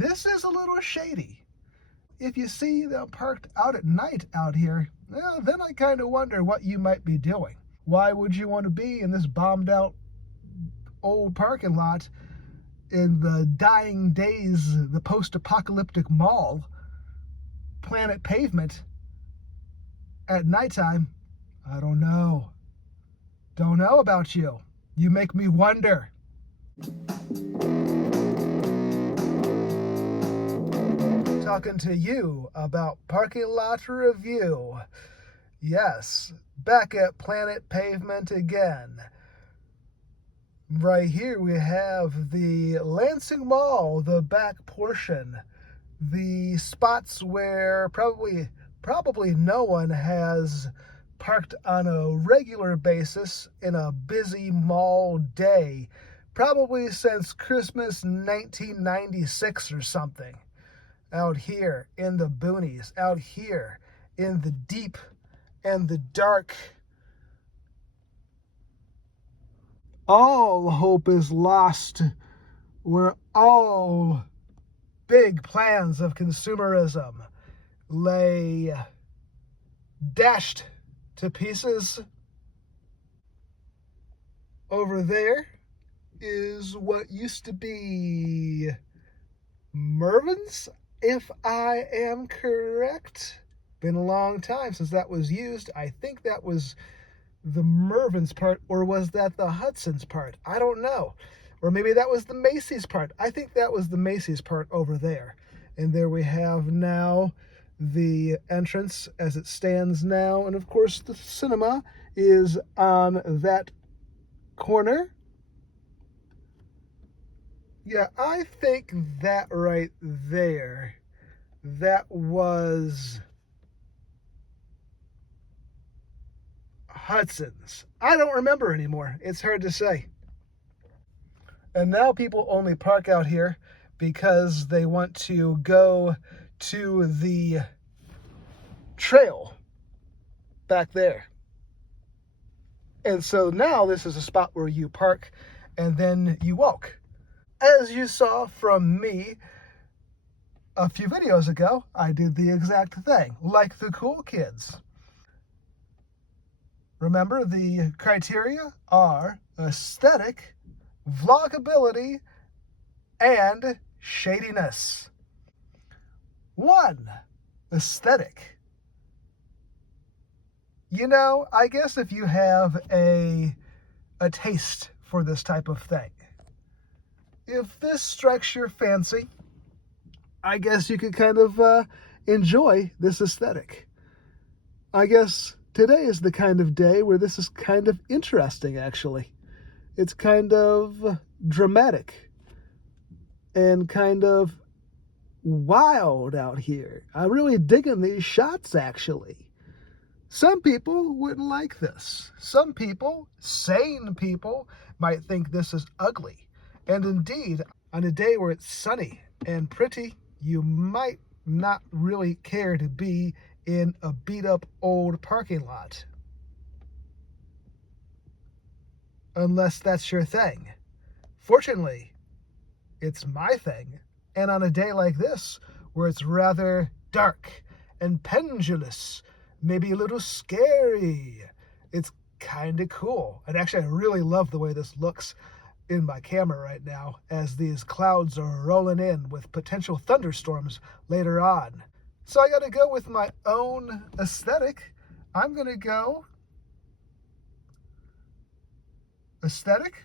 this is a little shady. If you see them parked out at night out here, well, then I kind of wonder what you might be doing. Why would you want to be in this bombed out old parking lot in the dying days, the post-apocalyptic mall, Planet Pavement, at nighttime? I don't know. Don't know about you. You make me wonder. Talking to you about parking lot review. Yes, back at Planet Pavement again. Right here we have the Lansing Mall, the back portion. The spots where probably no one has parked on a regular basis in a busy mall day. Probably since Christmas 1996 or something. Out here in the boonies, out here in the deep and the dark. All hope is lost, where all big plans of consumerism lay dashed to pieces. Over there is what used to be Mervyn's, if I am correct. Been a long time since that was used. I think that was the Mervyn's part, or was that the Hudson's part? I don't know. Or maybe that was the Macy's part. I think that was the Macy's part over there. And there we have now the entrance as it stands now. And of course the cinema is on that corner. Yeah, I think that right there, that was Hudson's. I don't remember anymore. It's hard to say. And now people only park out here because they want to go to the trail back there. And so now this is a spot where you park and then you walk. As you saw from me a few videos ago, I did the exact thing, like the cool kids. Remember, the criteria are aesthetic, vlogability, and shadiness. 1, aesthetic. You know, I guess if you have a taste for this type of thing, if this strikes your fancy, I guess you could kind of enjoy this aesthetic. I guess today is the kind of day where this is kind of interesting, actually. It's kind of dramatic and kind of wild out here. I'm really digging these shots, actually. Some people wouldn't like this. Some people, sane people, might think this is ugly. And indeed, on a day where it's sunny and pretty, you might not really care to be in a beat-up old parking lot. Unless that's your thing. Fortunately, it's my thing. And on a day like this, where it's rather dark and pendulous, maybe a little scary, it's kind of cool. And actually, I really love the way this looks in my camera right now as these clouds are rolling in with potential thunderstorms later on. So I got to go with my own aesthetic. I'm going to go aesthetic,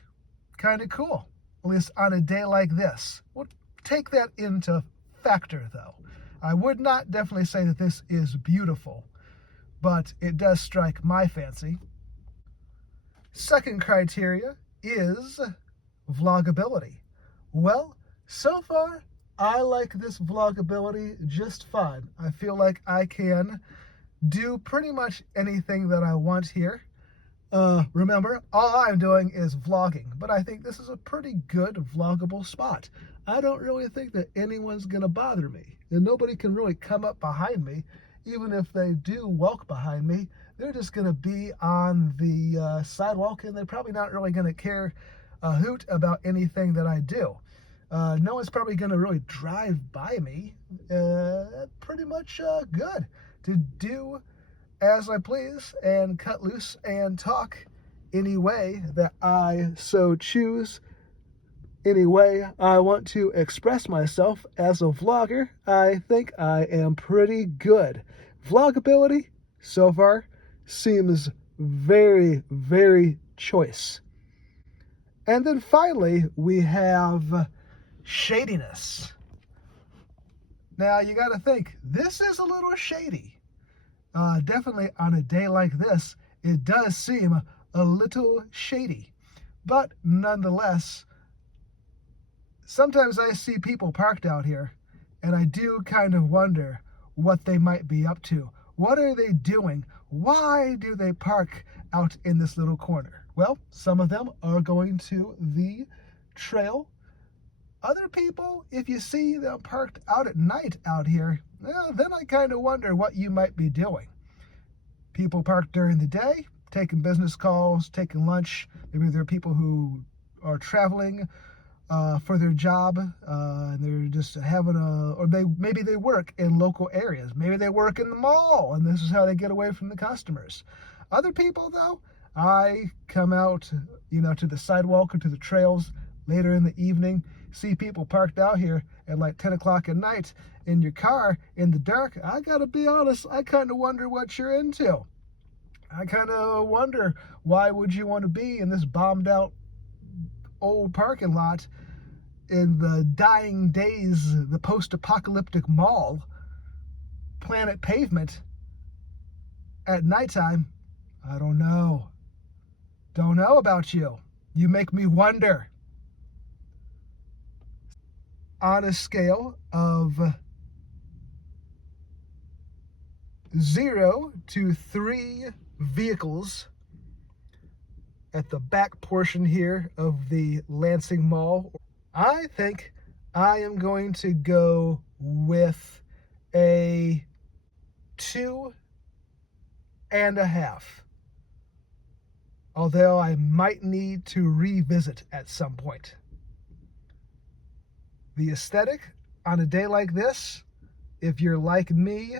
kind of cool, at least on a day like this. We'll take that into factor, though. I would not definitely say that this is beautiful, but it does strike my fancy. Second criteria is vlogability. Well, so far, I like this vlogability just fine. I feel like I can do pretty much anything that I want here. Remember, all I'm doing is vlogging, but I think this is a pretty good vloggable spot. I don't really think that anyone's gonna bother me, and nobody can really come up behind me. Even if they do walk behind me, they're just gonna be on the sidewalk, and they're probably not really gonna care a hoot about anything that I do. No one's probably going to really drive by me. Pretty much good to do as I please and cut loose and talk any way that I so choose. Any way I want to express myself as a vlogger, I think I am pretty good. Vlogability, so far, seems very, very choice. And then finally, we have shadiness. Now, you got to think, this is a little shady. Definitely on a day like this, it does seem a little shady. But nonetheless, sometimes I see people parked out here, and I do kind of wonder what they might be up to. What are they doing? Why do they park out in this little corner? Well, some of them are going to the trail. Other people, if you see them parked out at night out here, then I kind of wonder what you might be doing. People parked during the day, taking business calls, taking lunch. Maybe there are people who are traveling for their job, and they're just having maybe they work in local areas. Maybe they work in the mall, and this is how they get away from the customers. Other people, though, I come out, to the sidewalk or to the trails later in the evening, see people parked out here at like 10 o'clock at night in your car in the dark. I gotta be honest, I kind of wonder what you're into. I kind of wonder, why would you want to be in this bombed out old parking lot in the dying days, the post-apocalyptic mall, Planet Pavement, at nighttime? I don't know. Don't know about you. You make me wonder. On a scale of 0 to 3 vehicles at the back portion here of the Lansing Mall, I think I am going to go with a 2.5. Although I might need to revisit at some point. The aesthetic on a day like this, if you're like me,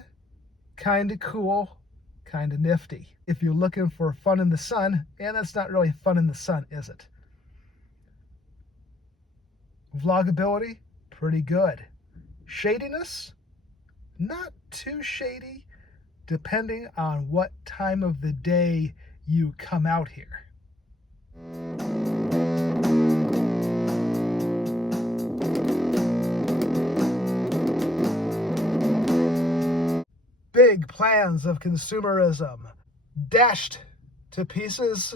kind of cool, kind of nifty. If you're looking for fun in the sun, and that's not really fun in the sun, is it? Vlogability, pretty good. Shadiness, not too shady, depending on what time of the day you come out here. Big plans of consumerism dashed to pieces